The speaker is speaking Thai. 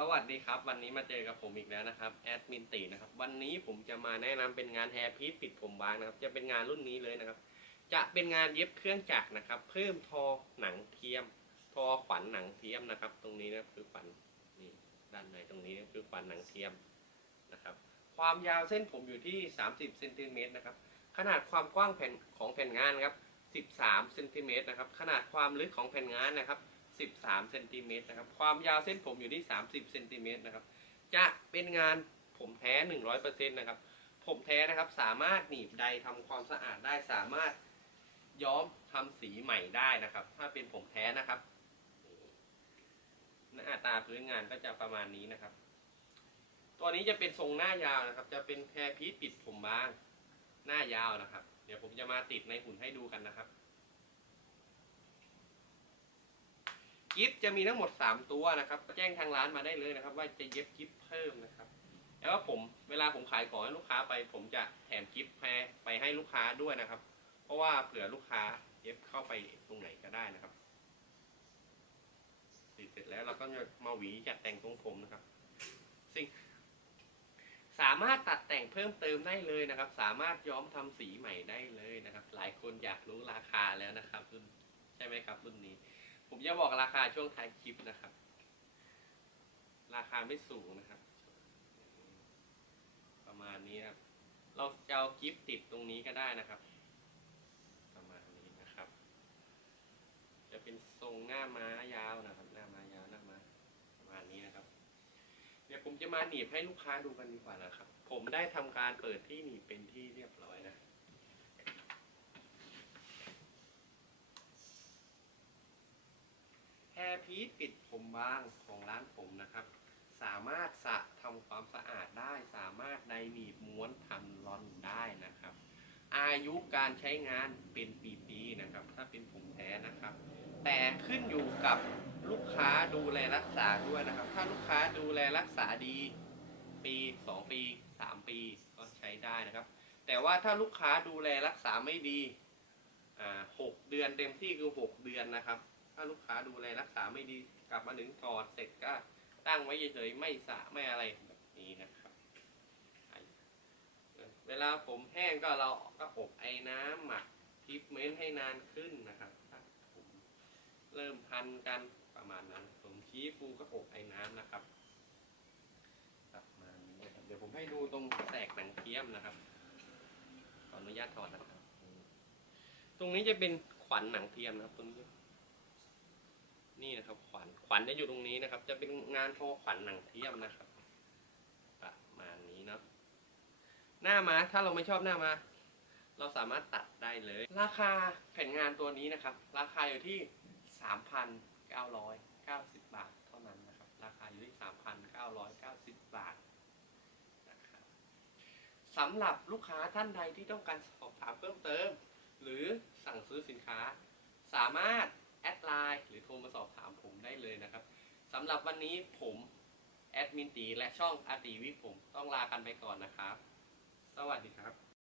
สวัสดีครับ วันนี้มาเจอกับผมอีกแล้วนะครับแอดมินตีนะครับวันนี้ผมจะมาแนะนำเป็นงานแฮร์พีทปิดผมบางนะครับ จะเป็นงานรุ่นนี้เลยนะครับ จะเป็นงานเย็บเครื่องจักรนะครับ เพิ่มทอหนังเทียม ทอขวัญหนังเทียมนะครับ ตรงนี้นะคือขวัญนี่ด้านในตรงนี้คือขวัญหนังเทียมนะครับ ความยาวเส้นผมอยู่ที่ 30เซนติเมตรนะครับ ขนาดความกว้างแผ่นของแผ่นงานครับ 13เซนติเมตรนะครับ ขนาดความลึกของแผ่นงานนะครับ 13เซนติเมตรนะครับ ความยาวเส้นผมอยู่ที่ 30เซนติเมตรนะครับ จะเป็นงานผมแท้ 100%นะครับ ผมแท้นะครับ สามารถหนีบใดทำความสะอาดได้ สามารถย้อมทำสีใหม่ได้นะครับ ถ้าเป็นผมแท้นะครับหน้าตาพื้นงานก็จะประมาณนี้นะครับ ตัวนี้จะเป็นทรงหน้ายาวนะครับ จะเป็นแพรพีชปิดผมบาง หน้ายาวนะครับ เดี๋ยวผมจะมาติดในหุ่นให้ดูกันนะครับ กิฟต์จะมีทั้งหมด 3 ตัวนะครับ แจ้งทางร้านมาได้เลยนะครับ ว่าจะเย็บกิฟต์เพิ่มนะครับ แล้วก็ผมเวลาผมขายของให้ลูกค้าไป ผมจะแถมกิฟต์แพรไปให้ลูกค้าด้วยนะครับ เพราะว่าเผื่อลูกค้าเย็บเข้าไปตรงไหนก็ได้นะครับติดเสร็จแล้วเราก็จะมาหวีจัดแต่งตรงผมนะครับสิ่งสามารถตัดแต่งเพิ่มเติมได้เลยนะครับ สามารถย้อมทำสีใหม่ได้เลยนะครับ หลายคนอยากรู้ราคาแล้วนะครับรุ่นใช่ไหมครับรุ่นนี้ ผมจะบอกราคาช่วงท้ายคลิปนะครับ ราคาไม่สูงนะครับ ประมาณนี้ครับ เราจะเอากิฟติดตรงนี้ก็ได้นะครับ ประมาณนี้นะครับ จะเป็นทรงหน้าม้ายาวนะครับ หน้าม้ายาวหน้าม้าประมาณนี้นะครับ เดี๋ยวผมจะมาหนีบให้ลูกค้าดูกันดีกว่านะครับ ผมได้ทำการเปิดที่หนีบเป็นที่เรียบร้อยนะ แฮร์ พีทปิดผมบางของร้านผมนะครับ สามารถสระทำความสะอาดได้ สามารถในหนีบม้วนทำรอนได้นะครับ อายุการใช้งานเป็นปีๆนะครับ ถ้าเป็นผมแท้นะครับ แต่ขึ้นอยู่กับลูกค้าดูแลรักษาด้วยนะครับ ถ้าลูกค้าดูแลรักษาดี ปี 2 ปี 3 ปีก็ใช้ได้นะครับ แต่ว่าถ้าลูกค้าดูแลรักษาไม่ดีอ่าหกเดือนเต็มที่คือ6เดือนนะครับ ถ้าลูกค้าดูแลรักษาไม่ดีกลับมาถึงถอดเสร็จก็ตั้งไว้เฉยๆไม่สระไม่อะไรแบบนี้นะครับ เวลาผมแห้งก็เราก็อบไอ้น้ำหมักทรีทเมนต์ให้นานขึ้นนะครับถ้าผมเริ่มพันกันประมาณนั้น ผมชี้ฟูก็อบไอ้น้ำนะครับประมาณนี้นะครับเดี๋ยวผมให้ดูตรงแสกหนังเทียมนะครับขออนุญาตถอดนะครับ ตรงนี้จะเป็นขวัญหนังเทียมนะครับตรงนี้ นี่นะครับขวัญขวัญจะอยู่ตรงนี้นะครับ จะเป็นงานทอขวัญหนังเทียมนะครับประมาณนี้เนาะหน้ามาถ้าเราไม่ชอบหน้ามาเราสามารถตัดได้เลย ราคาแผ่นงานตัวนี้นะครับ ราคาอยู่ที่ 3,990 บาทเท่านั้นนะครับ ราคาอยู่ที่ 3,990 บาทนะครับสำหรับลูกค้าท่านใดที่ต้องการสอบถามเพิ่มเติม หรือสั่งซื้อสินค้า สามารถ เลยนะครับสำหรับวันนี้ผมแอดมินตีและช่องอาตีวิผมต้องลากันไปก่อนนะครับ สวัสดีครับ